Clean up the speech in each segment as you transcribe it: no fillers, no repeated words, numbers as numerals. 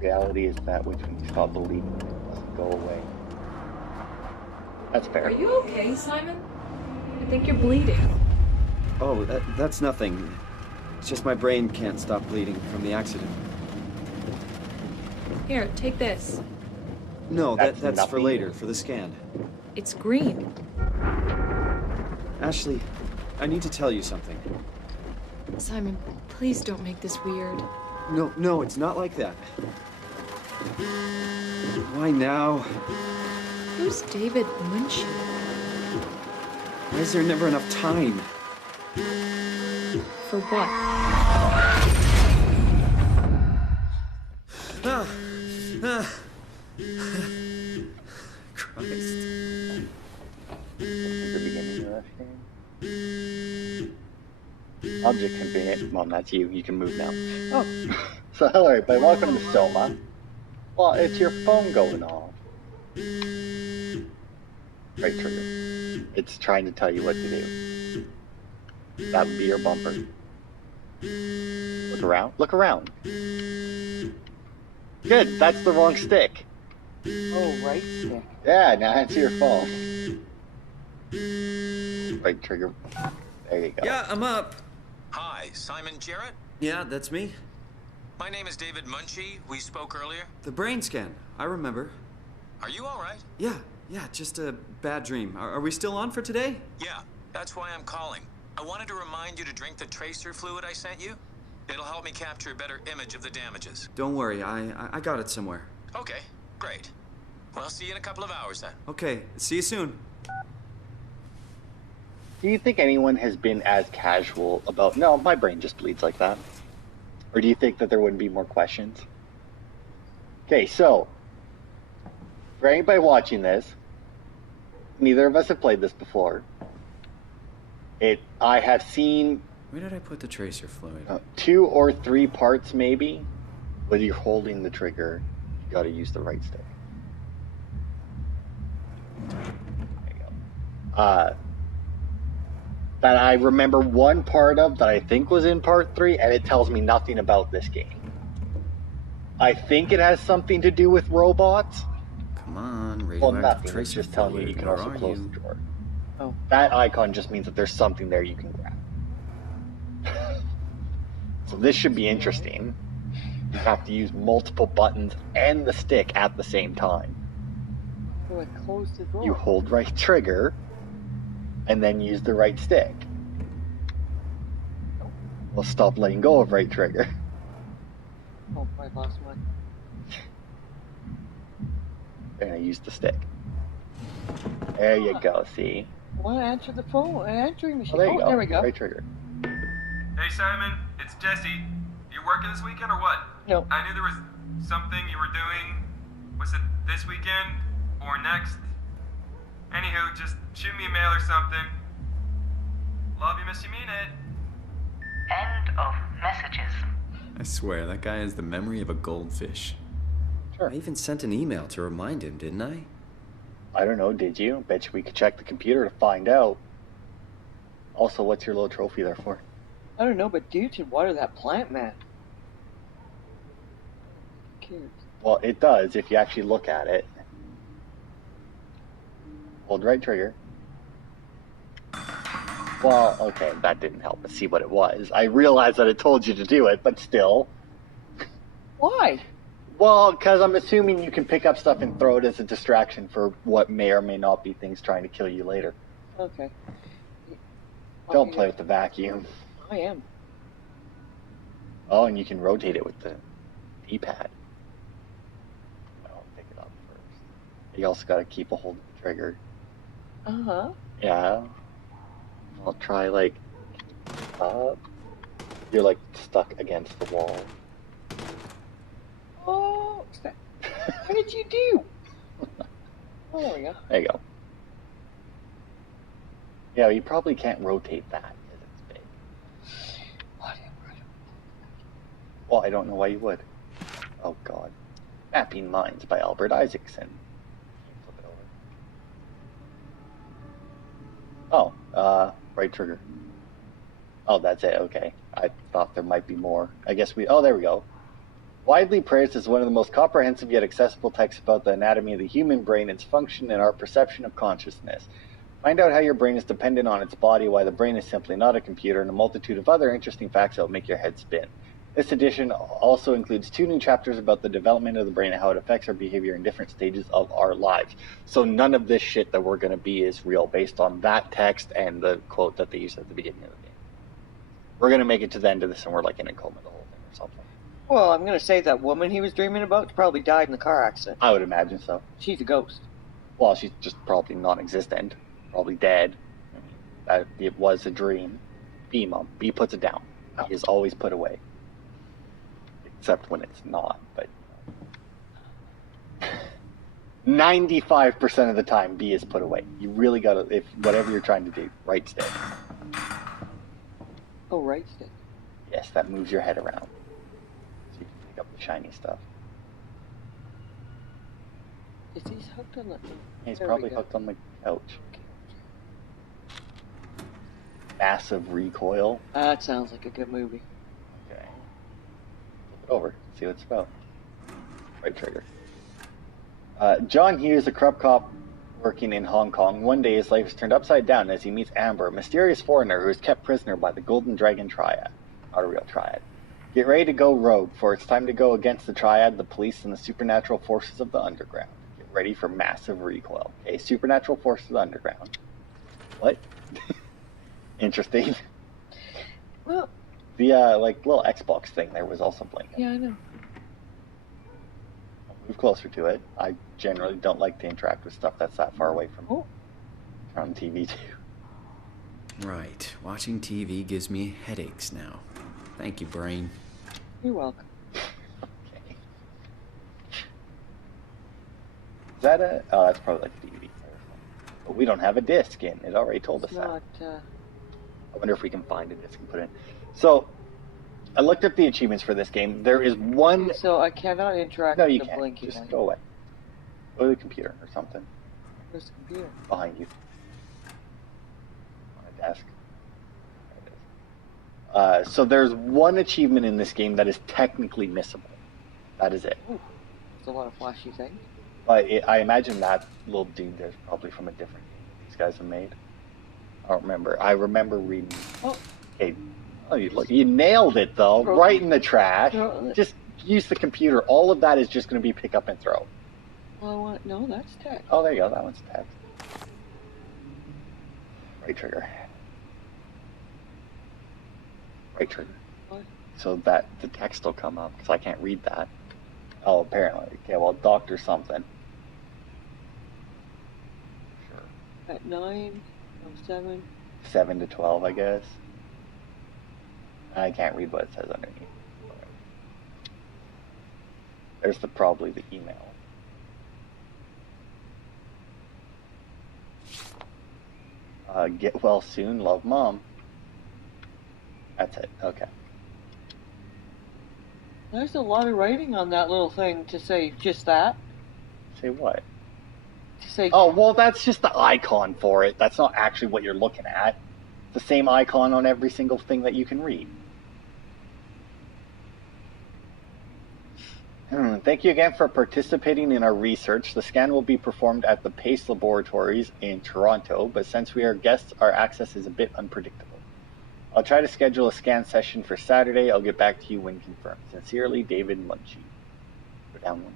Reality is that which when you stop believing it doesn't go away. That's fair. Are you okay, Simon? I think you're bleeding. Oh, that's nothing. It's just my brain can't stop bleeding from the accident. Here, take this. No, that's for nothing. later, for the scan. It's green. Ashley, I need to tell you something. Simon, please don't make this weird. No, it's not like that. Why now? Who's David Munchie? Why is there never enough time? For what? Christ. The beginning of that game. Object convenient. Mom, that's you. You can move now. Oh. So hello everybody, welcome to SOMA. Well, it's your phone going off. Right trigger. It's trying to tell you what to do. That would be your bumper. Look around. Look around. Good, that's the wrong stick. Oh, right stick. Yeah, now answer your phone. Right trigger. There you go. Yeah, I'm up. Hi, Simon Jarrett? Yeah, that's me. My name is David Munchie. We spoke earlier. The brain scan. I remember. Are you all right? Yeah, just a bad dream. Are we still on for today? Yeah, that's why I'm calling. I wanted to remind you to drink the tracer fluid I sent you. It'll help me capture a better image of the damages. Don't worry, I got it somewhere. Okay, great. Well, I'll see you in a couple of hours then. Okay, see you soon. Do you think anyone has been as casual about, no, my brain just bleeds like that? Or do you think that there wouldn't be more questions? Okay, so, for anybody watching this, neither of us have played this before. I have seen Where did I put the tracer fluid? 2 or 3 parts maybe, whether you're holding the trigger, you gotta use the right stick. There you go. That I remember one part of that I think was in part 3, and it tells me nothing about this game. I think it has something to do with robots. Come on, Well, radioactive nothing. It's tracer just telling you fluid. you can Where also are close you? the drawer. Oh. That icon just means that there's something there you can grab. So this should be interesting. You have to use multiple buttons and the stick at the same time. So I closed the door. You hold right trigger and then use the right stick. Well, stop letting go of right trigger. Oh, I lost one. And I use the stick. There you go, see? I want to answer the phone. Answering machine. Oh, there you go. There we go. Right trigger. Hey Simon, it's Jesse. You working this weekend or what? No. I knew there was something you were doing. Was it this weekend or next? Anywho, just shoot me a mail or something. Love you, miss you, mean it. End of messages. I swear, that guy has the memory of a goldfish. Sure. I even sent an email to remind him, didn't I? I don't know, did you? Bet you we could check the computer to find out. Also, what's your little trophy there for? I don't know, but dude should water that plant, man. Who cares? Well, it does if you actually look at it. Hold right trigger. Well, okay, that didn't help us see what it was. I realized that it told you to do it, but still. Why? Well, because I'm assuming you can pick up stuff and throw it as a distraction for what may or may not be things trying to kill you later. Okay. Don't play with the vacuum. I am. Oh, and you can rotate it with the D-pad. I'll pick it up first. You also got to keep a hold of the trigger. Uh-huh. Yeah. I'll try, like, up. You're, like, stuck against the wall. Oh, what did you do? Oh, there we go. There you go. Yeah, you probably can't rotate that because it's big. Whatever. Well, I don't know why you would. Oh, God. Mapping Minds by Albert Isaacson. Flip it over. Oh, right trigger. Oh, that's it. Okay. I thought there might be more. I guess we... Oh, there we go. Widely praised as one of the most comprehensive yet accessible texts about the anatomy of the human brain, its function, and our perception of consciousness. Find out how your brain is dependent on its body, why the brain is simply not a computer, and a multitude of other interesting facts that will make your head spin. This edition also includes 2 new chapters about the development of the brain and how it affects our behavior in different stages of our lives. So none of this shit that we're going to be is real, based on that text and the quote that they used at the beginning of the game. We're going to make it to the end of this and we're like in a coma the whole thing or something. Well, I'm gonna say that woman he was dreaming about probably died in the car accident. I would imagine so. She's a ghost. Well, she's just probably non-existent, probably dead. It was a dream. B, Mom. B puts it down. B is always put away. Except when it's not, but 95% of the time B is put away. You really gotta, if whatever you're trying to do, right stick. Oh, right stick. Yes, that moves your head around. So you can pick up the shiny stuff. Is he hooked on the... He's There probably we go. hooked on the couch. Massive recoil. That sounds like a good movie. Okay. Flip it over. See what it's about. Right trigger. John Hughes, a corrupt cop working in Hong Kong. One day his life is turned upside down as he meets Amber, a mysterious foreigner who is kept prisoner by the Golden Dragon Triad. Not a real triad. Get ready to go rogue, for it's time to go against the Triad, the police, and the supernatural forces of the underground. Get ready for massive recoil. Okay, supernatural forces of the underground. What? Interesting. Well, The like little Xbox thing there was also blinking. yeah, I know. I'll move closer to it. I generally don't like to interact with stuff that's that far away from TV too. Right. Watching TV gives me headaches now. Thank you, brain. You're welcome. Okay. Is that a? Oh, that's probably like a DVD player. But we don't have a disc in. It already told us It's that. not, I wonder if we can find a disc and put it in. So, I looked up the achievements for this game. There is one. So I cannot interact No, with you the can't. blinking Just light. go away. Go to the computer or something Where's the computer? behind you. On a desk. There it is. So there's one achievement in this game that is technically missable. That is it. Ooh, there's a lot of flashy things. But I imagine that little dude there's probably from a different game these guys have made. I don't remember. I remember reading. Oh. Okay. Oh, you nailed it though. Throw Right it. in the trash. Throw it. Just use the computer. All of that is just going to be pick up and throw. Well, I want... No, that's text. Oh, there you go. That one's text. Right trigger. Right trigger. What? So that the text will come up because I can't read that. Oh, apparently. Okay, well, doctor something. Sure. At 9, 7. 7 to 12, I guess. I can't read what it says underneath. There's probably the email. Get well soon, love, Mom. That's it. Okay. There's a lot of writing on that little thing to say just that. Say what? To say... Oh, well, that's just the icon for it. That's not actually what you're looking at. It's the same icon on every single thing that you can read. Thank you again for participating in our research. The scan will be performed at the Pace Laboratories in Toronto, but since we are guests, our access is a bit unpredictable. I'll try to schedule a scan session for Saturday. I'll get back to you when confirmed. Sincerely, David Munchie. Go down one.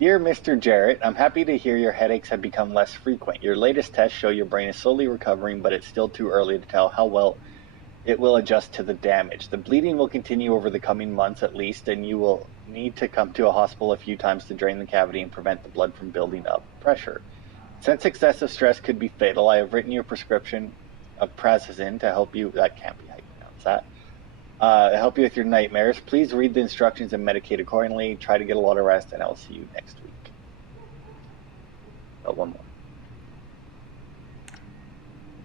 Dear Mr. Jarrett, I'm happy to hear your headaches have become less frequent. Your latest tests show your brain is slowly recovering, but it's still too early to tell how well it will adjust to the damage. The bleeding will continue over the coming months at least, and you will need to come to a hospital a few times to drain the cavity and prevent the blood from building up pressure. Since excessive stress could be fatal, I have written you a prescription of prazosin to help you. That can't be how you pronounce that. Help you with your nightmares. Please read the instructions and medicate accordingly. Try to get a lot of rest, and I'll see you next week. Oh, one more.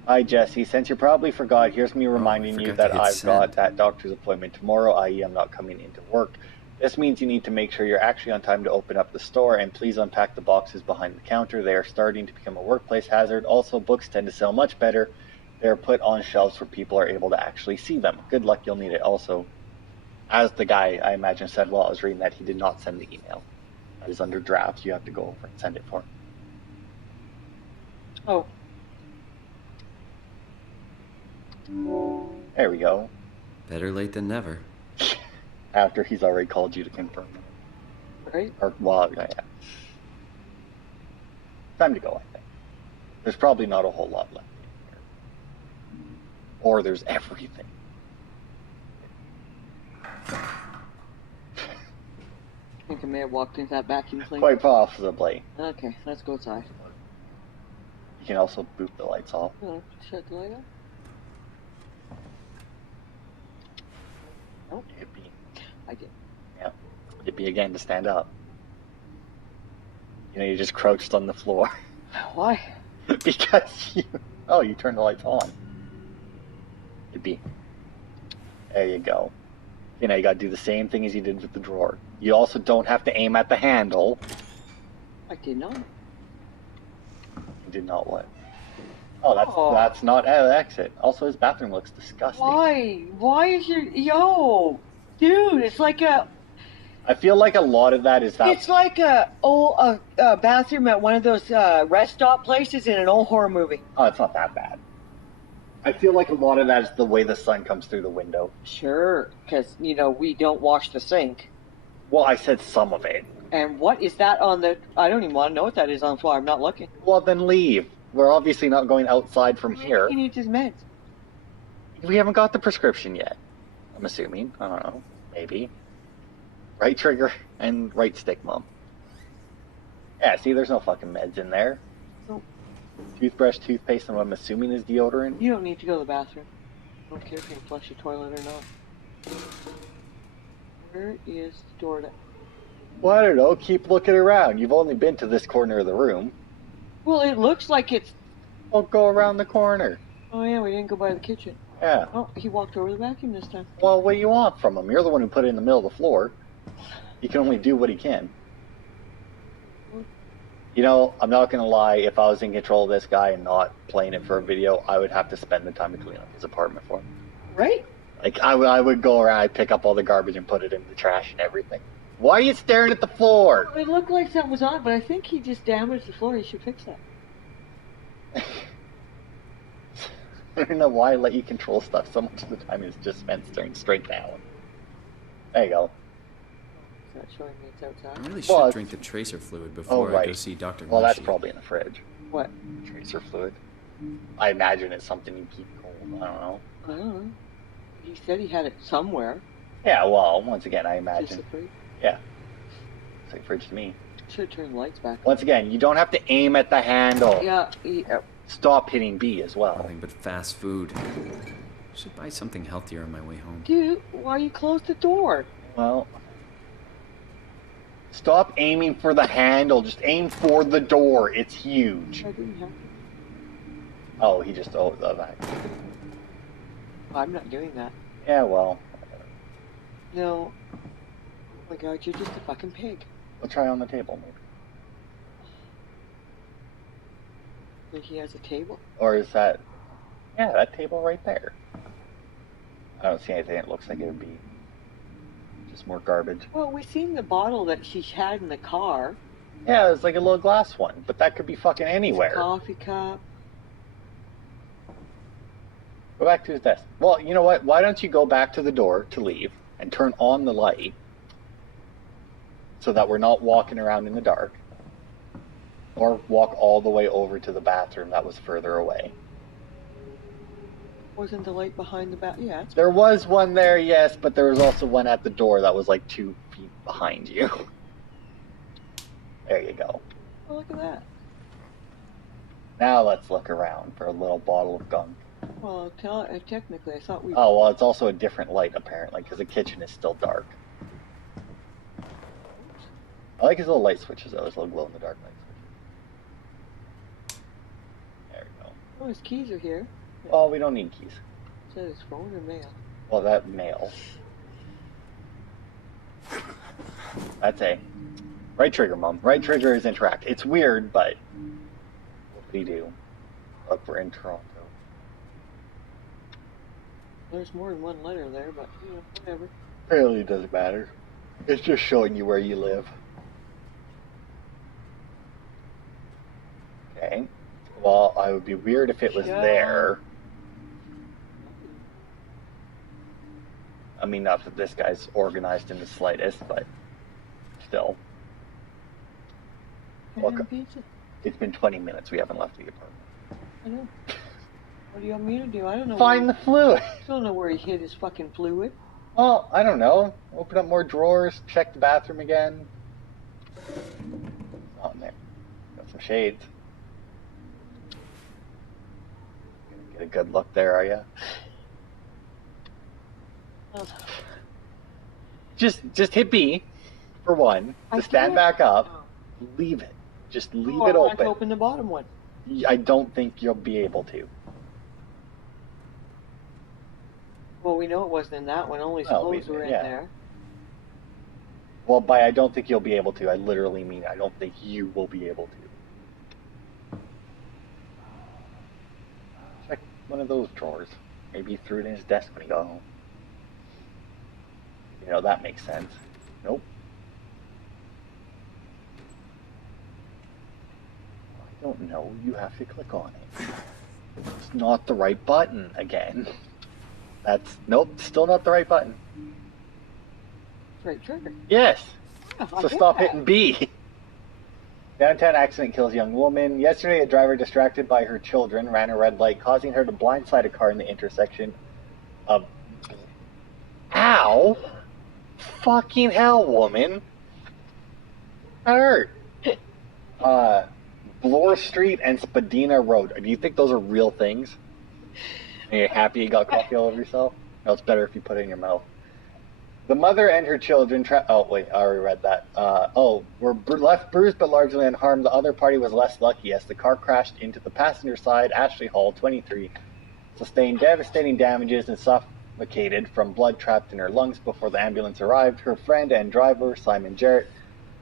Hi, Jesse. Since you probably forgot, here's me reminding you forgot that to hit I've got send. that doctor's appointment tomorrow, i.e. I'm not coming into work. This means you need to make sure you're actually on time to open up the store, and please unpack the boxes behind the counter. They are starting to become a workplace hazard. Also, books tend to sell much better. They are put on shelves where people are able to actually see them. Good luck, you'll need it. Also, as the guy, I imagine, said while I was reading that, he did not send the email. That is under draft. You have to go over and send it for him. Oh. There we go. Better late than never. After he's already called you to confirm. Right? Or, well, yeah. Time to go, I think. There's probably not a whole lot left. Or there's everything. I think I may have walked into that vacuum cleaner. Quite possibly. Okay, let's go outside. You can also boot the lights off. Oh, shut the light off? Nope. It'd be, I did. yeah. It'd be again to stand up. You know, you just crouched on the floor. Why? Because you turned the lights on. It'd be. There you go. You know, you gotta do the same thing as you did with the drawer. You also don't have to aim at the handle. I did not. You did not what? Oh, Oh. that's not an exit. Also, his bathroom looks disgusting. Why? Why is yo, dude? It's like a. I feel like a lot of that is that. It's like a bathroom at one of those rest stop places in an old horror movie. Oh, it's not that bad. I feel like a lot of that is the way the sun comes through the window. Sure, because we don't wash the sink. Well, I said some of it. And what is that on the? I don't even want to know what that is on the floor. I'm not looking. Well, then leave. We're obviously not going outside from here. He needs his meds. We haven't got the prescription yet. I'm assuming. I don't know. Maybe. Right trigger and right stick, Mom. Yeah, see, there's no fucking meds in there. Nope. Toothbrush, toothpaste, and what I'm assuming is deodorant. You don't need to go to the bathroom. I don't care if you can flush your toilet or not. Where is the door to... Well, I don't know. Keep looking around. You've only been to this corner of the room. Well, it looks like it's... Well, go around the corner. Oh yeah, we didn't go by the kitchen. Yeah. Oh, he walked over the vacuum this time. Well, what do you want from him? You're the one who put it in the middle of the floor. He can only do what he can. You know, I'm not going to lie. If I was in control of this guy and not playing it for a video, I would have to spend the time to clean up his apartment for him. Right? Like, I would go around, I'd pick up all the garbage and put it in the trash and everything. Why are you staring at the floor? It looked like something was on, but I think he just damaged the floor. He should fix that. I don't know why I let you control stuff so much of the time is just spent staring straight down. There you go. Is that showing me it's I outside? really should drink the tracer fluid before I go right. see Dr. Well, that's Munchie. probably in the fridge. What? Tracer fluid. I imagine it's something you keep cold. I don't know. I don't know. He said he had it somewhere. Yeah, well, once again, I Just imagine. the fridge. Yeah. It's like fridge to me. Should have turned the lights back. Once again, you don't have to aim at the handle. Yeah. Stop hitting B as well. Nothing but fast food. Should buy something healthier on my way home. Dude, why you close the door? Well, stop aiming for the handle. Just aim for the door. It's huge. I didn't have to. Oh, he just that. I'm not doing that. Yeah, well, No. Oh my god, you're just a fucking pig. we'll try on the table maybe. Like he has a table? Or is that? Yeah, that table right there. I don't see anything that looks like it would be just more garbage. Well, we seen the bottle that she had in the car. Yeah, it's like a little glass one, but that could be fucking anywhere. Coffee cup. Go back to his desk. Well, you know what? Why don't you go back to the door to leave and turn on the light so that we're not walking around in the dark, or walk all the way over to the bathroom that was further away. Wasn't the light behind the back? Yeah, it's... There was one there, yes, but there was also one at the door that was like 2 feet behind you. There you go. Oh, look at that. Now let's look around for a little bottle of gunk. Well, technically, I thought we... Oh, well, it's also a different light, apparently, because the kitchen is still dark. I like his little light switches, though, his little glow-in-the-dark light switches. There we go. Oh, his keys are here. Oh, we don't need keys. Is that his phone or mail? Well, that mail. That's A. Right trigger, Mom. Right trigger is interact. It's weird, but what do you do? Look, we're in Toronto. There's more than one letter there, but you know, whatever. Apparently it doesn't matter. It's just showing you where you live. Okay. Well, I would be weird if it was there. I mean, not that this guy's organized in the slightest, but still. Welcome. It's been 20 minutes. We haven't left the apartment. I know. What do you want me to do? I don't know. Find the fluid. I don't know where he hid his fucking fluid. Well, I don't know. Open up more drawers. Check the bathroom again. Not in there. Got some shades. Gonna get a good look there, are you? Just hit B for one. To stand back up. Leave it. Just leave it I want open. to open the bottom one. I don't think you'll be able to. Well, we know it wasn't in that one. Only his clothes were in there. Well, by I don't think you'll be able to, I literally mean I don't think you will be able to. Check one of those drawers. Maybe he threw it in his desk when he got home. You know, that makes sense. Nope. I don't know. You have to click on it. It's not the right button again. That's, nope, still not the right button. Right trigger. Yes. Yeah, So stop hitting B. Downtown accident kills young woman. Yesterday, a driver distracted by her children ran a red light, causing her to blindside a car in the intersection of... Ow! Fucking hell, woman. That hurt. Bloor Street and Spadina Road. Do you think those are real things? Are you happy you got coffee all over yourself? No, it's better if you put it in your mouth. The mother and her children oh, wait, I already read that. Were left bruised but largely unharmed. The other party was less lucky as the car crashed into the passenger side. Ashley Hall, 23, sustained devastating damages and suffocated from blood trapped in her lungs before the ambulance arrived. Her friend and driver, Simon Jarrett,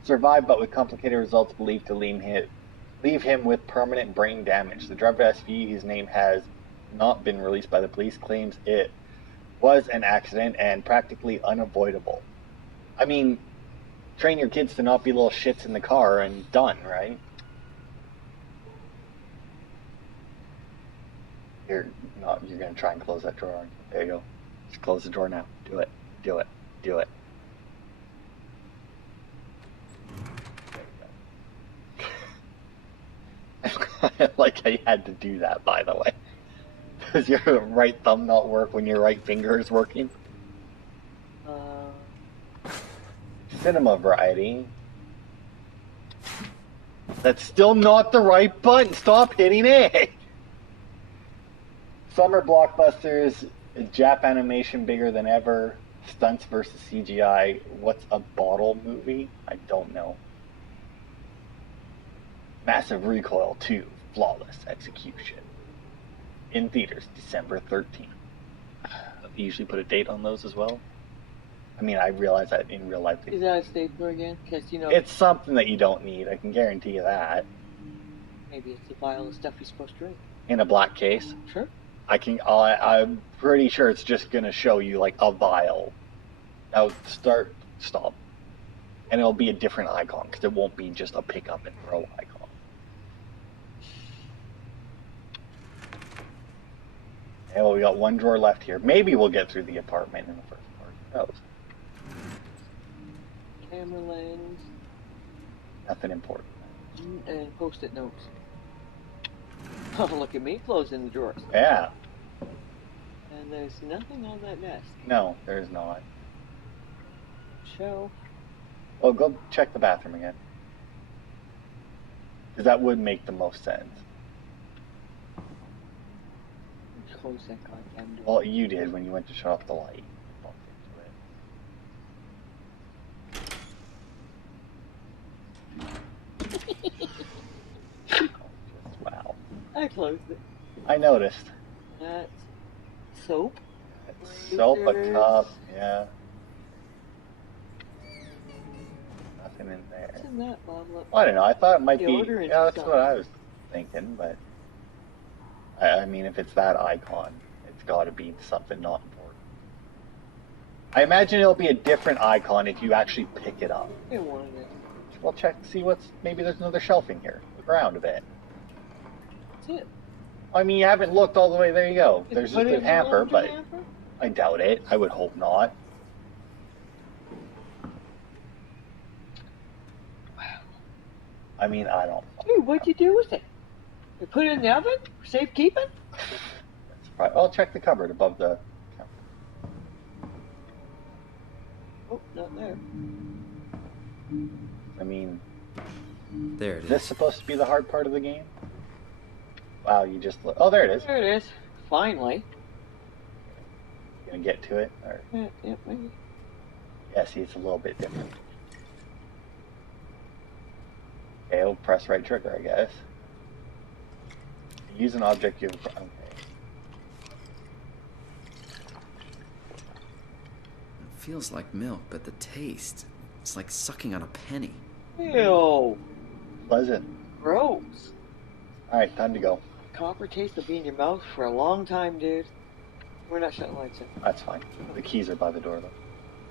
survived but with complicated results believed to leave him with permanent brain damage. The driver SV, whose name has not been released by the police, claims it was an accident and practically unavoidable. I mean, train your kids to not be little shits in the car and done, right? You're gonna try and close that drawer, aren't you? There you go. Just close the door now. Do it. Do it. Do it. Like I had to do that, by the way. Does your right thumb not work when your right finger is working? Cinema variety. That's still not the right button. Stop hitting it. Summer blockbusters. Jap animation bigger than ever. Stunts versus CGI. What's a bottle movie? I don't know. Massive Recoil 2. Flawless execution. In theaters, December 13th. They usually put a date on those as well. I mean, I realize that in real life. Is that a stapler again? Because, you know... It's something that you don't need. I can guarantee you that. Maybe it's the vial of stuff you're supposed to drink. In a black case? Sure. I'm pretty sure it's just going to show you, like, a vial. Now, stop. And it'll be a different icon, because it won't be just a pick up and throw icon. And well, we got one drawer left here. Maybe we'll get through the apartment in the first part. Who knows? Camera lens. Nothing important. And post-it notes. Oh, look at me closing the drawers. Yeah. And there's nothing on that desk. No, there is not. Shelf. Well, go check the bathroom again. Because that would make the most sense. Close that goddamn door. Well, you did when you went to shut off the light. Wow. I closed it. I noticed. That's soap. Soap, a cup, yeah. nothing in there. What's in that bottle? I don't know. I thought it might be. Deodorant Yeah, that's stuff. what I was thinking. But I mean, if it's that icon, it's got to be something not important. I imagine it'll be a different icon if you actually pick it up. I wanted it. Well, check, see what's. Maybe there's another shelf in here. Look around a bit. That's it. I mean, you haven't looked all the way. There you go. Did There's you put just it a in the hamper, laundry but hamper? I doubt it. I would hope not. I mean, I don't. Hey, what'd you do with it? You put it in the oven for safekeeping? I'll check the cupboard above the counter. Oh, not there. I mean, There it is this is. supposed to be the hard part of the game? Wow, you just look. Oh, there it is. There it is. Finally. Gonna get to it? Or... Yeah, maybe. Yeah, see, it's a little bit different. Okay, we'll press right trigger, I guess. Use an object you've... Okay. It feels like milk, but the taste, it's like sucking on a penny. Ew. Pleasant. Gross. Alright, time to go. Copper taste will be in your mouth for a long time, dude. We're not shutting lights in. That's fine. The keys are by the door, though.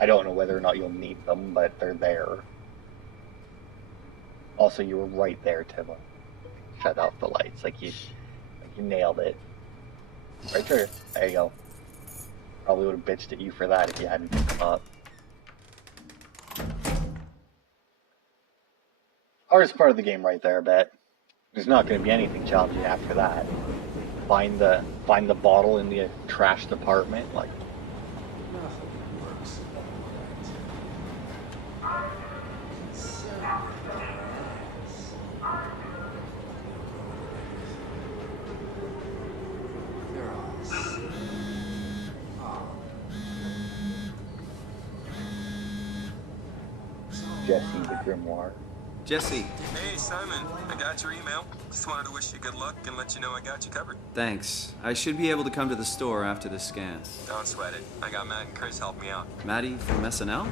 I don't know whether or not you'll need them, but they're there. Also, you were right there to shut off the lights. Like you nailed it. Right there. There you go. Probably would have bitched at you for that if you hadn't picked them up. Hardest part of the game right there, I bet. There's not going to be anything challenging after that. Find the bottle in the trash department, like. Jesse the Grimoire. Jesse, Hey, Simon. I got your email. Just wanted to wish you good luck and let you know I got you covered. thanks. I should be able to come to the store after the scan. Don't sweat it. I got Matt and Chris helping me out. Maddie from SNL?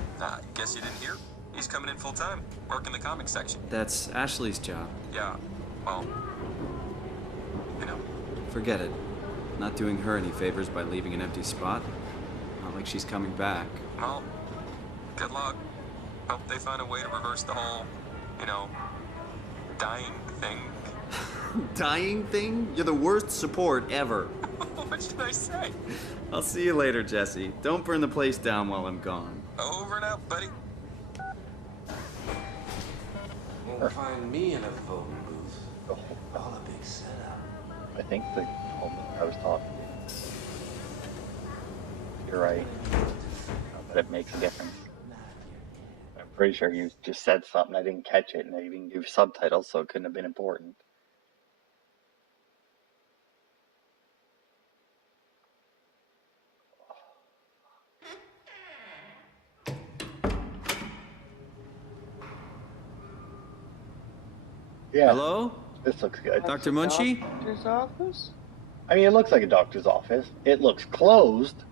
Guess you didn't hear? He's coming in full time, working the comic section. That's Ashley's job. Yeah, well, you know. Forget it. Not doing her any favors by leaving an empty spot. Not like she's coming back. Well, good luck. Hope they find a way to reverse the whole, dying thing. Dying thing? You're the worst support ever. What should I say? I'll see you later, Jesse. Don't burn the place down while I'm gone. Over and out, buddy. Won't find me in a voting booth. All a big setup. I think the woman I was talking to. You're right. But it makes a difference. I'm pretty sure you just said something. I didn't catch it, and I didn't give subtitles, so it couldn't have been important. Yeah. Hello? This looks good. Dr. Munchie? Doctor's office? I mean, it looks like a doctor's office. It looks closed.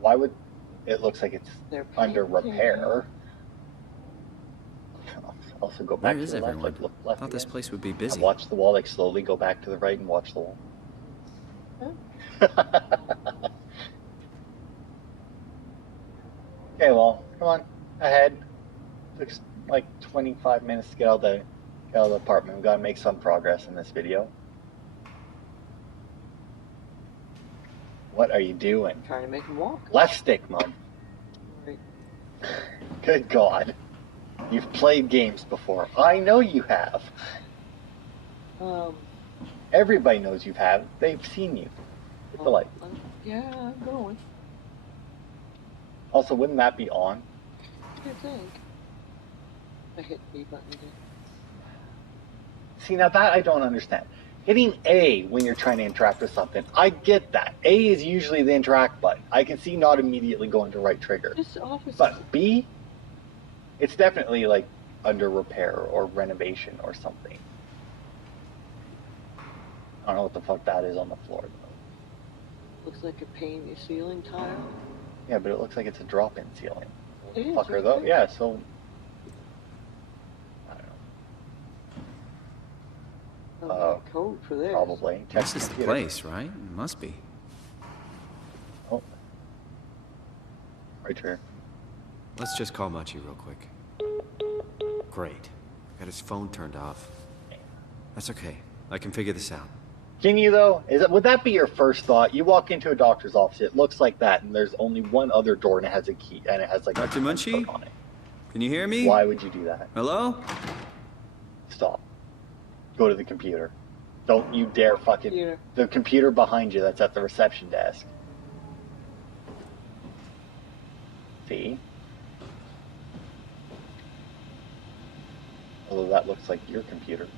Why would... It looks like it's They're under painting. repair. Also go back Where to is the left, everyone? like look left Thought this again. place would be busy. Watch the wall, like slowly go back to the right and watch the wall. Okay, well, come on, ahead. Looks like 25 minutes to get out of the apartment. We've got to make some progress in this video. What are you doing? Trying to make him walk. Left stick, Mom. Right. Good God. You've played games before. I know you have. Everybody knows you have. They've seen you. Hit the light. Yeah, I'm going. Also, wouldn't that be on? I think. I hit the B button again. See, now that I don't understand. Hitting A when you're trying to interact with something, I get that. A is usually the interact button. I can see not immediately going to right trigger. This office. But B, it's definitely like under repair or renovation or something. I don't know what the fuck that is on the floor though. Looks like a painted ceiling tile. Yeah, but it looks like it's a drop-in ceiling. It is, Fucker right though. there. Yeah, so Code for this. Probably. Check This is the computer. place, right? It must be. Oh. Right here. Let's just call Machi real quick. Great. Got his phone turned off. That's okay. I can figure this out. Can you though? Would that be your first thought? You walk into a doctor's office, it looks like that, and there's only one other door, and it has a key, and it has like Dr. a Munchie? code on it. Can you hear me? Why would you do that? Hello? Stop. Go to the computer. Don't you dare fucking... Yeah. The computer behind you that's at the reception desk. See? Although that looks like your computer.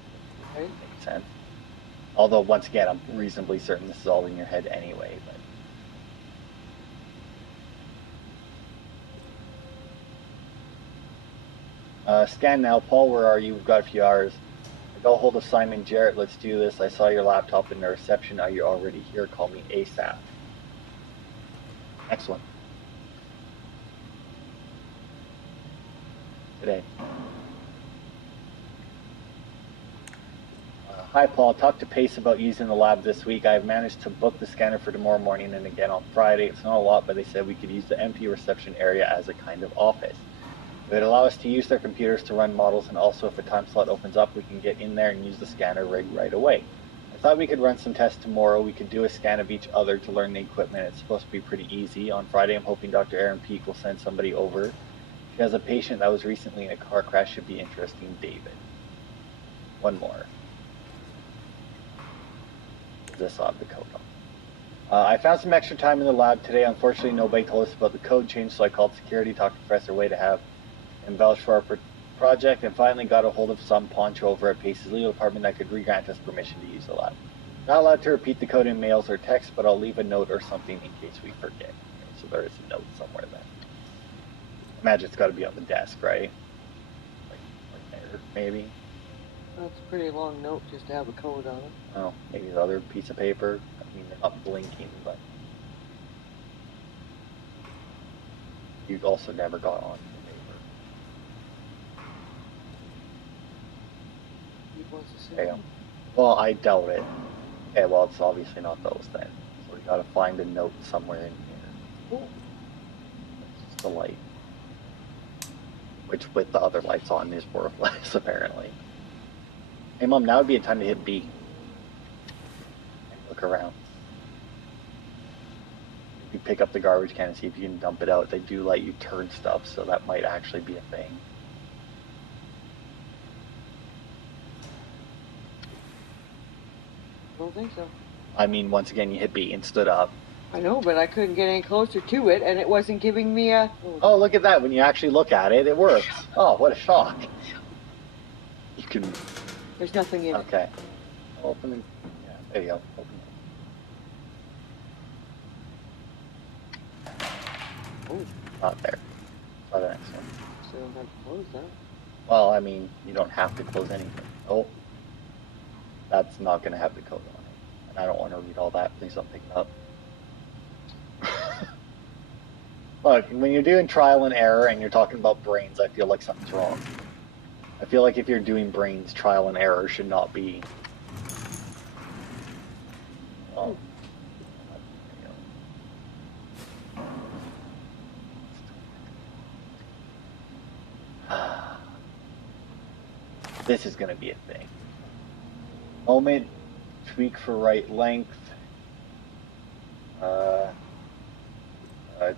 Right? Makes sense. Although, once again, I'm reasonably certain this is all in your head anyway, but... scan now. Paul, where are you? We've got a few hours. I got a hold of Simon Jarrett. Let's do this. I saw your laptop in the reception. Are you already here? Call me ASAP. Next one. Today. Hi, Paul. Talked to Pace about using the lab this week. I've managed to book the scanner for tomorrow morning and again on Friday. It's not a lot, but they said we could use the empty reception area as a kind of office. It would allow us to use their computers to run models, and also if a time slot opens up, we can get in there and use the scanner rig right away. I thought we could run some tests tomorrow. We could do a scan of each other to learn the equipment. It's supposed to be pretty easy. On Friday, I'm hoping Dr. Erin Peake will send somebody over. She has a patient that was recently in a car crash. Should be interesting. David. One more. This will have the code on. I found some extra time in the lab today. Unfortunately, nobody told us about the code change, so I called security, talked to Professor Way to have embellished for our project, and finally got a hold of some poncho over at Pace's legal department that could re-grant us permission to use the lab. Not allowed to repeat the code in mails or texts, but I'll leave a note or something in case we forget. So there is a note somewhere then. Imagine it's got to be on the desk, right? Like there, maybe? That's a pretty long note just to have a code on it. Oh, maybe the other piece of paper. I mean, they're not blinking, but... You also never got on the paper. He wants to say. Okay. Well, I doubt it. Okay, well, it's obviously not those then. So we gotta find a note somewhere in here. Oh. It's just the light. Which, with the other lights on, is worthless, apparently. Hey, Mom, now would be a time to hit B. And look around. You pick up the garbage can and see if you can dump it out. They do let you turn stuff, so that might actually be a thing. I don't think so. I mean, once again, you hit B and stood up. I know, but I couldn't get any closer to it, and it wasn't giving me a... Oh, look at that. When you actually look at it, it works. Oh, what a shock. You can... There's nothing in it. Okay. Open it. Yeah, there you go. Open it. Oh, Not there. Try the next one. so I don't have to close that. Well, I mean, you don't have to close anything. Oh. That's not going to have the code on it. And I don't want to read all that. Please don't pick it up. Look, when you're doing trial and error and you're talking about brains, I feel like something's wrong. I feel like if you're doing brains, trial and error should not be... Oh. This is going to be a thing. Moment, tweak for right length.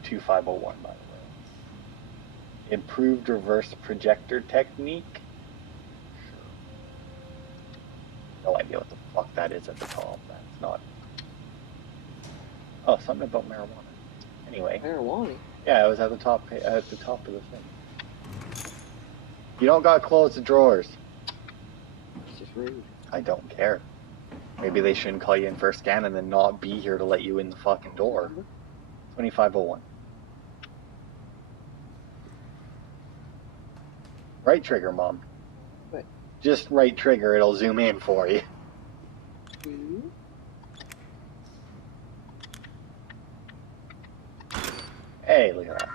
2501, by the way. Improved reverse projector technique. Sure. No idea what the fuck that is at the top. That's not. Oh, something about marijuana. Anyway. Marijuana? Yeah, it was at the top. At the top of the thing. You don't gotta close the drawers. It's just rude. I don't care. Maybe they shouldn't call you in for a scan and then not be here to let you in the fucking door. 2501. Right trigger, Mom. What? Just right trigger, it'll zoom in for you. Hey, look at that.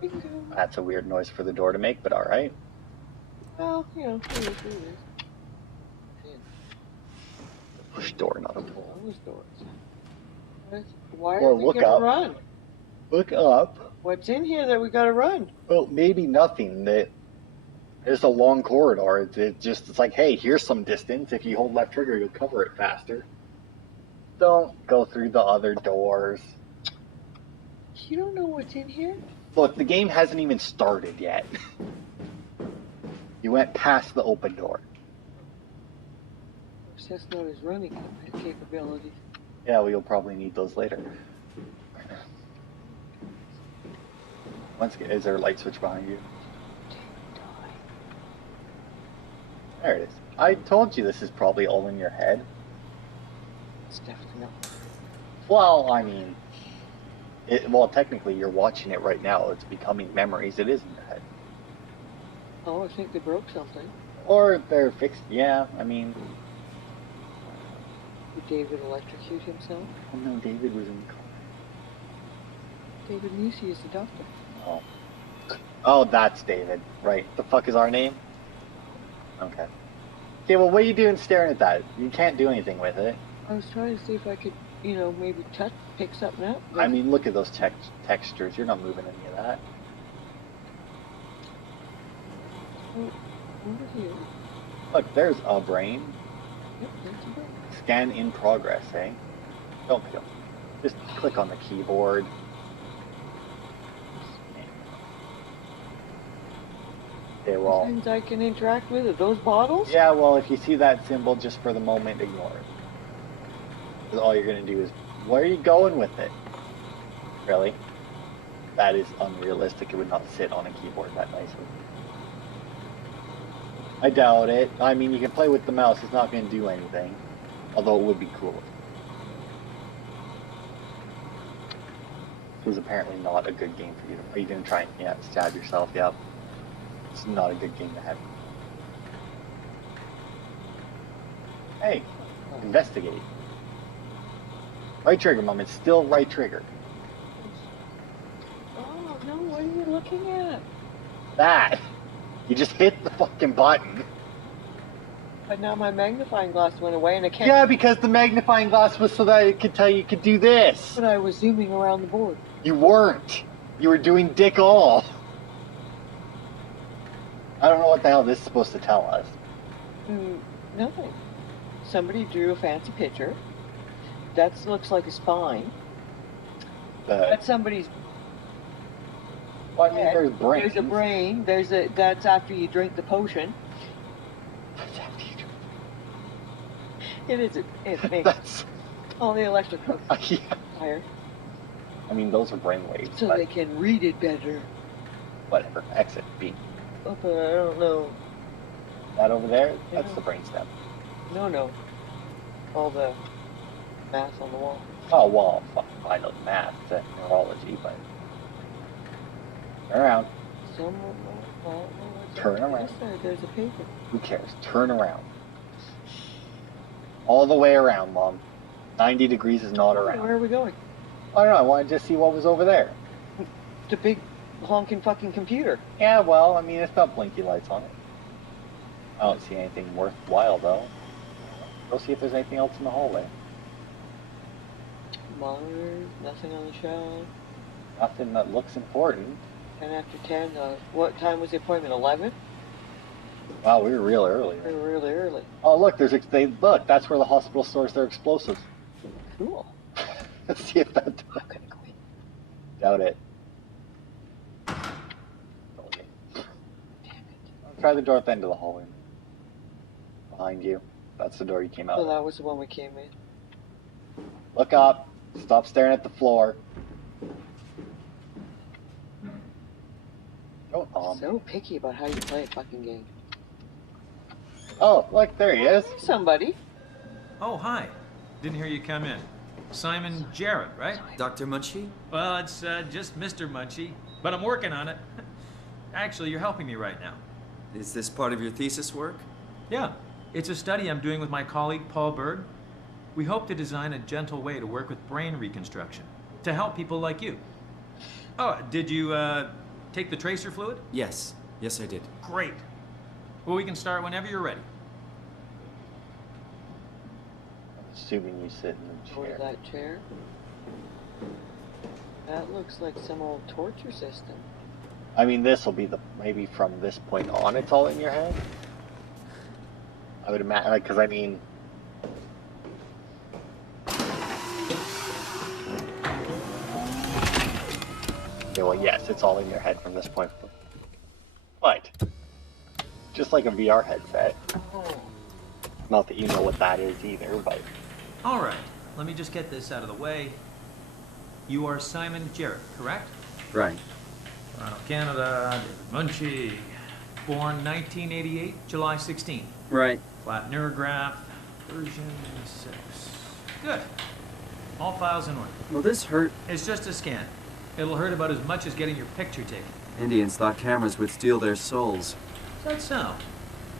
Bingo. That's a weird noise for the door to make, but alright. Well, you know, it is what it is. Yeah. door, not a pole. Those doors. Why Or are we look gonna up. run? Look up. What's in here that we gotta run? Well, maybe nothing. It's a long corridor. It's like, hey, here's some distance. If you hold left trigger, you'll cover it faster. Don't go through the other doors. You don't know what's in here? Look, the game hasn't even started yet. You went past the open door. That's not his running capabilities. Yeah, well, you'll probably need those later. Is there a light switch behind you? There it is. I told you this is probably all in your head. It's definitely not. Well, I mean, technically you're watching it right now. It's becoming memories. It is in your head. Oh, I think they broke something. Or they're fixed. Yeah, I mean. Did David electrocute himself? Oh no, David was in the car. David Musi is the doctor. Oh. Oh, that's David. Right. The fuck is our name? Okay. Okay, well, what are you doing staring at that? You can't do anything with it. I was trying to see if I could, maybe pick something up. I mean, look at those textures. You're not moving any of that. Over here. Look, there's a brain. Yep, there's a brain. Scan in progress, eh? Don't feel. Just click on the keyboard. Okay, well. Things I can interact with are those bottles? Yeah, well, if you see that symbol, just for the moment, ignore it. 'Cause all you're going to do is, where are you going with it? Really? That is unrealistic. It would not sit on a keyboard that nicely. I doubt it. I mean, you can play with the mouse. It's not going to do anything. Although it would be cool. This is apparently not a good game for you. Are you going to try and stab yourself? Yep. It's not a good game to have. Hey, investigate. Right trigger, Mom. It's still right trigger. Oh, no, what are you looking at? That. You just hit the fucking button. But now my magnifying glass went away and I can't... Yeah, because the magnifying glass was so that it could tell you could do this. But I was zooming around the board. You weren't. You were doing dick all. I don't know what the hell this is supposed to tell us. Nothing. Somebody drew a fancy picture. That looks like a spine. That's somebody's... Well, I mean, there's brains. There's a brain. That's after you drink the potion. That's after you drink. It's That's... all the electric Yeah. fire. I mean, those are brain waves. So but they can read it better. whatever. Exit B. Oh, but I don't know. That over there? That's Yeah. the brainstem. No. All the math on the wall. Oh, well, fuck, I know math, it's neurology, but... Turn around. Turn around. There's a paper. Who cares? Turn around. All the way around, Mom. 90 degrees is not around. Where are we going? I don't know, I wanted to just see what was over there. The big honking fucking computer. Yeah, well, I mean, it's got blinky lights on it. I don't see anything worthwhile, though. Go see if there's anything else in the hallway. Monitors, nothing on the shelf. Nothing that looks important. 10 after 10. What time was the appointment? 11? Wow, we were real early. We were really early. Oh, look, look, that's where the hospital stores their explosives. Cool. Let's see if that does. I'm gonna go in. Doubt it. Try the door at the end of the hallway. Behind you. That's the door you came out Oh, of. that was the one we came in. Look up. Stop staring at the floor. Go So picky about how you play a fucking game. Oh, look, there he is. Somebody. Oh, hi. Didn't hear you come in. Simon Jarrett, right? Dr. Munchie? Well, it's just Mr. Munchie, but I'm working on it. Actually, you're helping me right now. Is this part of your thesis work? Yeah, it's a study I'm doing with my colleague Paul Berg. We hope to design a gentle way to work with brain reconstruction to help people like you. Oh, did you take the tracer fluid? Yes. Yes, I did. Great. Well, we can start whenever you're ready. Assuming you sit in the Or chair. that chair. That looks like some old torture system. I mean, this will be the maybe from this point on, it's all in your head. I would imagine, like, because I mean. Okay, well, yes, it's all in your head from this point. But just like a VR headset. Not that you know what that is either, but. All right, let me just get this out of the way. You are Simon Jarrett, correct? Right. Toronto, Canada, David Munchie. Born 1988, July 16. Right. Flat neurograph, version 6. Good. All files in order. Will this hurt? It's just a scan. It'll hurt about as much as getting your picture taken. Indians thought cameras would steal their souls. Is that so?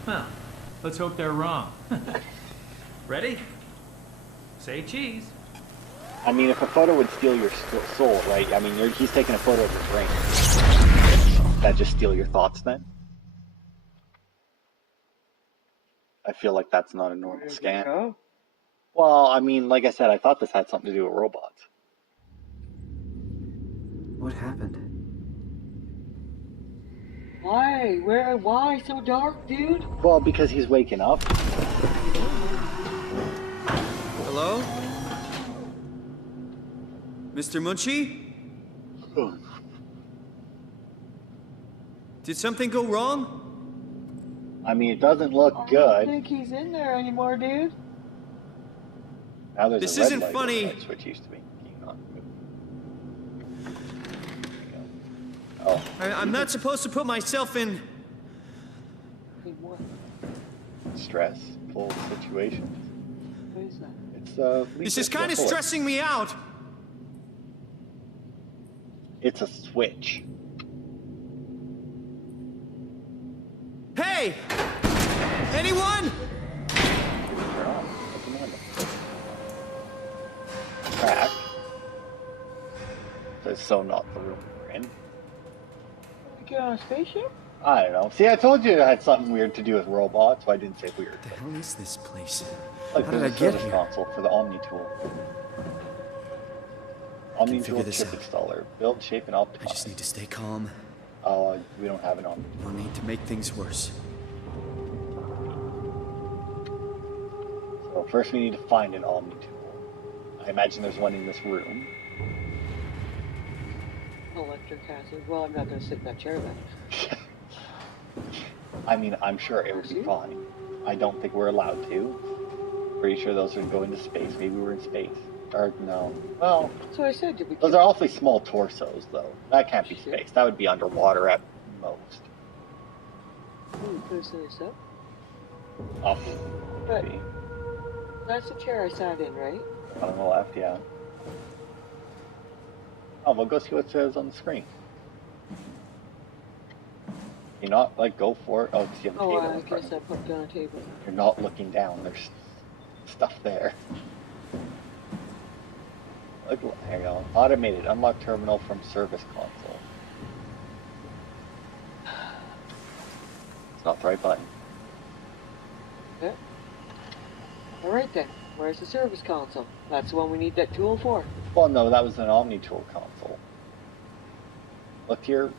Well, let's hope they're wrong. Ready? Say cheese. I mean, if a photo would steal your soul, right? I mean, he's taking a photo of your brain. That just steal your thoughts then? I feel like that's not a normal scan. Go? Well, I mean, like I said, I thought this had something to do with robots. What happened? Why? Why so dark, dude? Well, because he's waking up. Hello? Mr. Munchie? Did something go wrong? I mean, it doesn't look I don't good. think he's in there anymore, dude. Now there's This a red isn't light funny. overhead switch used to be. Oh, I'm not supposed to put myself in... Hey, what? stressful situations. What is that? It's This is kind of stressing me out. It's a switch. Hey! Anyone? Turn on. Open the window. Crack. That's so not the room we're in. Get on a spaceship? I don't know. See, I told you it had something weird to do with robots, so I didn't say weird. What the hell is this place? Like, How did I there's a get service here? console for the Omni tool. Omni figure tool this chip out. installer. Build, shape, and optimize. I just need to stay calm. Oh, we don't have an Omni. No need to make things worse. So first we need to find an Omni tool. I imagine there's one in this room. Electric hazard. Well, I'm not going to sit in that chair then. I mean, I'm sure it would be fine. I don't think we're allowed to. Pretty sure those would go into space. Maybe we're in space. Or no. Well, So I said, did we those get... are awfully small torsos, though. That can't be space. That would be underwater at most. Ooh, put us in this up? Up. But Maybe. that's the chair I sat in, right? On the left, yeah. Oh, well, go see what it says on the screen. You're not, like, go for it. Oh, because you have a Oh, table I in front guess of I put it on a table. you. You're not looking down. There's stuff there. Look, hang on. Automated. Unlock terminal from service console. It's not the right button. Okay. Alright then. Where's the service console? That's the one we need that tool for. Well, no, that was an Omni tool console. Look to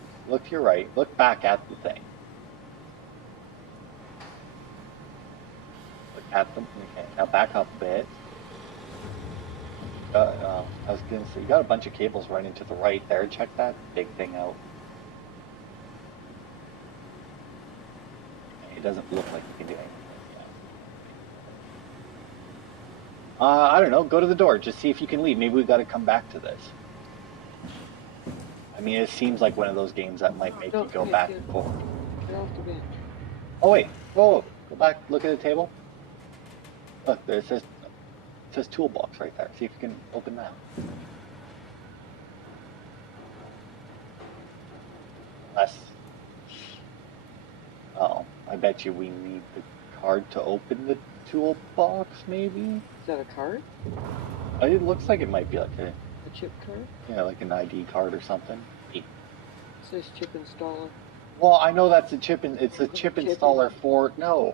your right. Look back at the thing. Look at them. Okay, now back up a bit. I was gonna say, you got a bunch of cables running to the right there. Check that big thing out. It doesn't look like you can do anything. I don't know. Go to the door. Just see if you can leave. Maybe we've got to come back to this. I mean, it seems like one of those games that might make you go back and forth. Get off the bench. Oh wait, whoa, go back. Look at the table. Look, there it says toolbox right there. See if you can open that. Unless, oh, I bet you we need the card to open the toolbox. Maybe. Is that a card? It looks like it might be like A chip card? like an ID card or something. It says chip installer. Well, I know that's a chip. It's a chip Chip installer for no.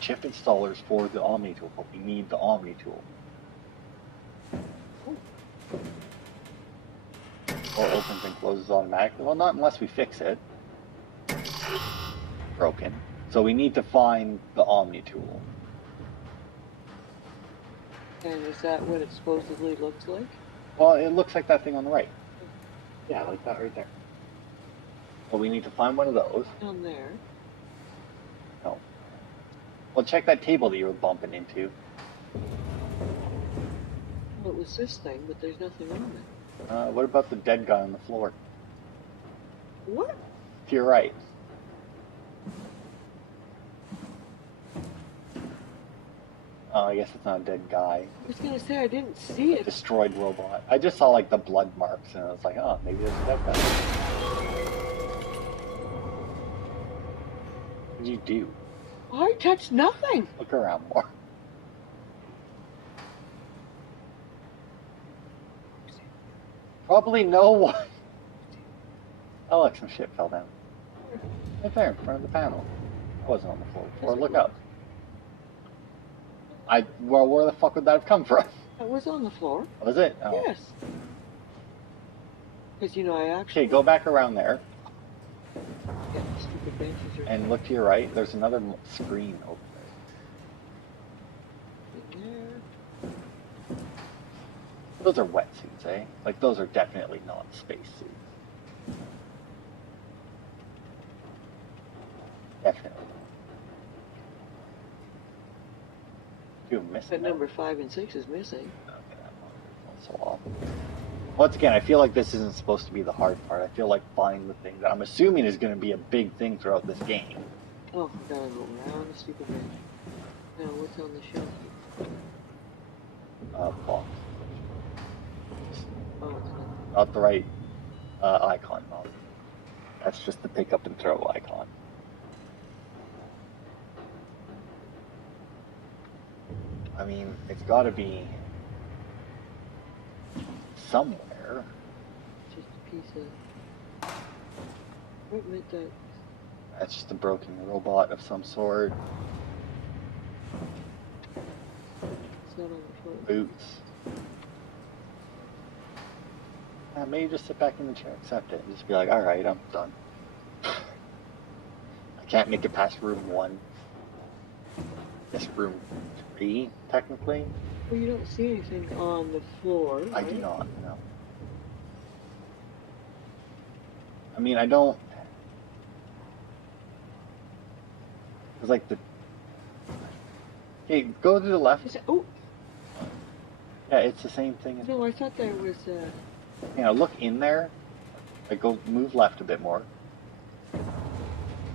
Chip installers for the Omni tool. But we need the Omni tool. Or opens and closes automatically. Well, not unless we fix it. Broken. So we need to find the Omni tool. And is that what it supposedly looks like? Well, it looks like that thing on the right. Yeah, like that right there. So we need to find one of those. Down there. No. Well, check that table that you were bumping into. Well, it was this thing, but there's nothing on it. What about the dead guy on the floor? What? To your right. Oh, I guess it's not a dead guy. I was gonna say I didn't see it. Destroyed robot. I just saw like the blood marks and I was like, oh, maybe it's a dead guy. What did you do? I touched nothing. Look around more. Probably no one. Oh, look, some shit fell down. Right there in front of the panel. I wasn't on the floor before. Look up. Well, where the fuck would that have come from? It was on the floor. Was it? Oh. Yes. Because, you know, I actually... Okay, go back around there. Yeah, stupid benches are... And look to your right. There's another screen over there. in there. Those are wetsuits, eh? Like, those are definitely not spacesuits. Definitely. Two missing. But number 5 and 6 is missing. Okay, that's off. Once again, I feel like this isn't supposed to be the hard part. I feel like finding the thing that I'm assuming is going to be a big thing throughout this game. Oh, gotta go around the stupid bench. Now, what's on the shelf? Box. Oh, it's Not the right icon, no. That's just the pick up and throw icon. I mean, it's got to be somewhere. just a piece of equipment that... That's just a broken robot of some sort. It's not on the floor. Boots. Maybe just sit back in the chair, accept it, and just be like, alright, I'm done. I can't make it past room 1. Yes, room 3, technically. Well, you don't see anything on the floor, right? I do not, no. I mean, I don't... It's like the... Hey, go to the left. Is it... Oh! Yeah, it's the same thing. No, I thought there was You know, look in there. Like, go move left a bit more.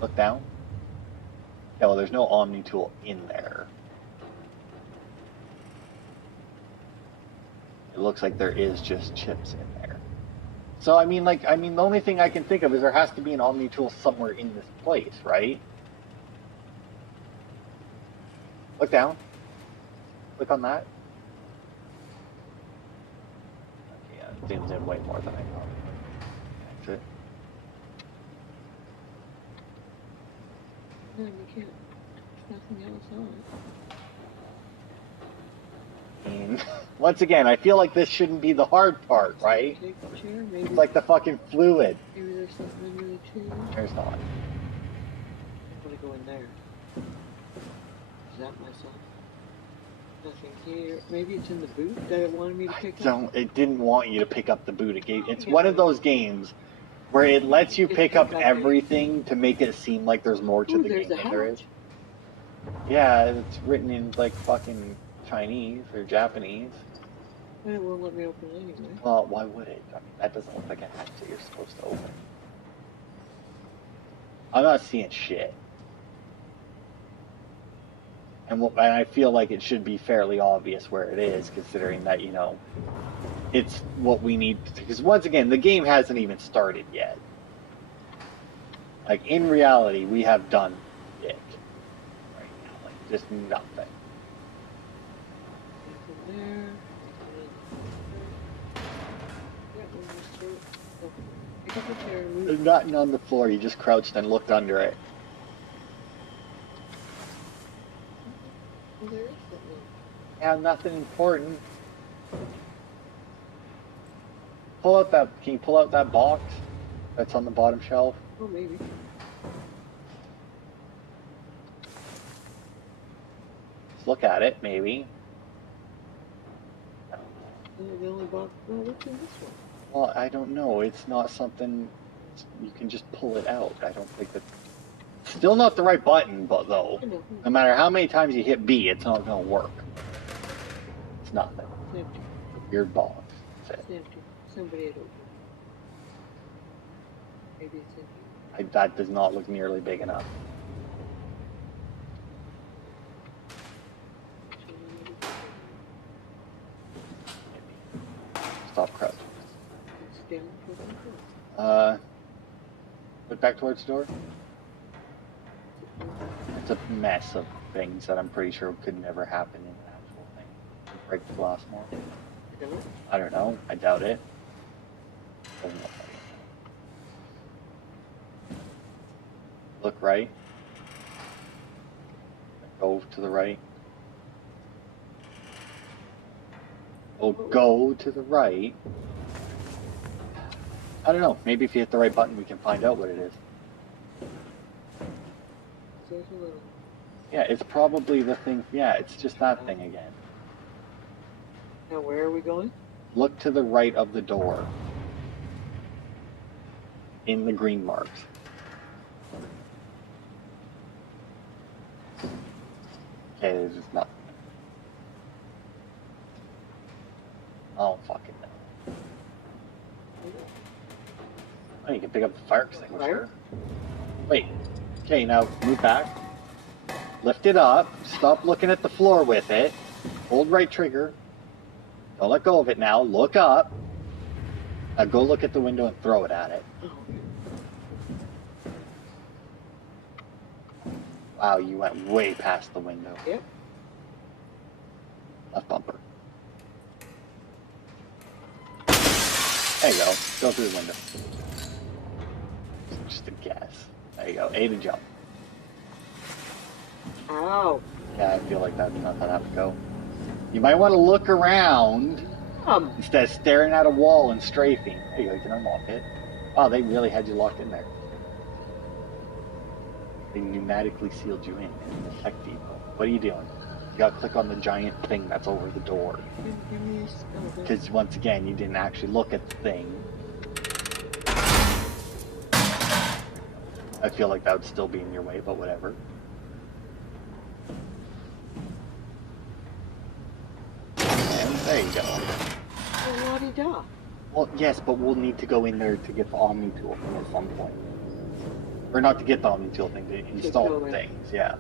Look down. Yeah, well, there's no Omni tool in there. It looks like there is just chips in there. So, I mean, the only thing I can think of is there has to be an Omni tool somewhere in this place, right? Look down. Click on that. Yeah, it zooms in way more than I thought. That's it. No, you can't. There's nothing else on it. I mean, once again, I feel like this shouldn't be the hard part, right? Take the chair, maybe. It's like the fucking fluid. Maybe there's something under the chair. There's not. I'm gonna go in there. Is that myself? Nothing here. Maybe it's in the boot that it wanted me to pick up. It didn't want you to pick up the boot. It's one of those games where it lets you pick up everything to make it seem like there's more to the game than there is. Yeah, it's written in like fucking Chinese or Japanese. Well, it won't let me open it anyway. Well, why would it? I mean, that doesn't look like a hatch that you're supposed to open. I'm not seeing shit. And I feel like it should be fairly obvious where it is, considering that, you know, it's what we need. Because once again, the game hasn't even started yet. Like, in reality, we have done it. Right now. Like, just nothing. From there. Pick up the chair and move. There's nothing on the floor. You just crouched and looked under it. Well, there is something. Yeah, nothing important. pull out that? Can you pull out that box that's on the bottom shelf? Oh, maybe. Let's look at it, maybe. The only box. Oh, what's in this one? Well, I don't know. It's not something you can just pull it out. I don't think that. Still not the right button, but though, I know. no matter how many times you hit B, it's not gonna work. It's nothing. It's empty. Weird box. That's It's it. empty. Somebody had opened it. Maybe it's empty. That does not look nearly big enough. Stop crouching. It's down for the door. Put back towards the door. It's a mess of things that I'm pretty sure could never happen in an actual thing. Break the glass more. I don't know. I don't know. I doubt it. Doesn't look like it. Look right. Go to the right. Oh, go to the right. I don't know. Maybe if you hit the right button, we can find out what it is. There's a little. Yeah, it's probably the thing. Yeah, it's just that thing again. Now, where are we going? Look to the right of the door. In the green marks. Okay, there's just nothing. Oh, fucking no. Oh, you can pick up the fire extinguisher. Fire? Wait. Okay, now move back. Lift it up. Stop looking at the floor with it. Hold right trigger. Don't let go of it now. Look up. Now go look at the window and throw it at it. Oh, Wow, you went way past the window. yep. Left bumper. There you go. Go through the window. Just a guess. There you go. A to jump. Ow. Yeah, I feel like that's not how that would go. You might want to look around instead of staring at a wall and strafing. There you go. You can unlock it. Wow, they really had you locked in there. They pneumatically sealed you in the tech depot. What are you doing? You gotta click on the giant thing that's over the door. Give me a Because once again, you didn't actually look at the thing. I feel like that would still be in your way, but whatever. And there you go. Oh, la-di-da. Well, yes, but we'll need to go in there to get the Omni tool thing at some point. Or not to get the Omni tool thing, to install go the in. things, yeah.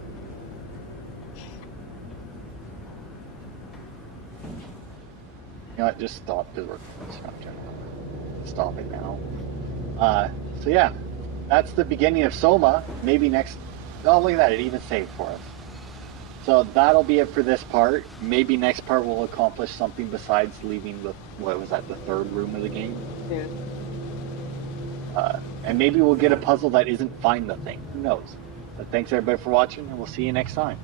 You know what, just stop, because we're stopping now. So yeah, that's the beginning of SOMA. Maybe next, oh look at that, it even saved for us. So that'll be it for this part. Maybe next part we'll accomplish something besides leaving the, what was that, the third room of the game? Yeah. And maybe we'll get a puzzle that isn't find the thing. Who knows? But thanks everybody for watching, and we'll see you next time.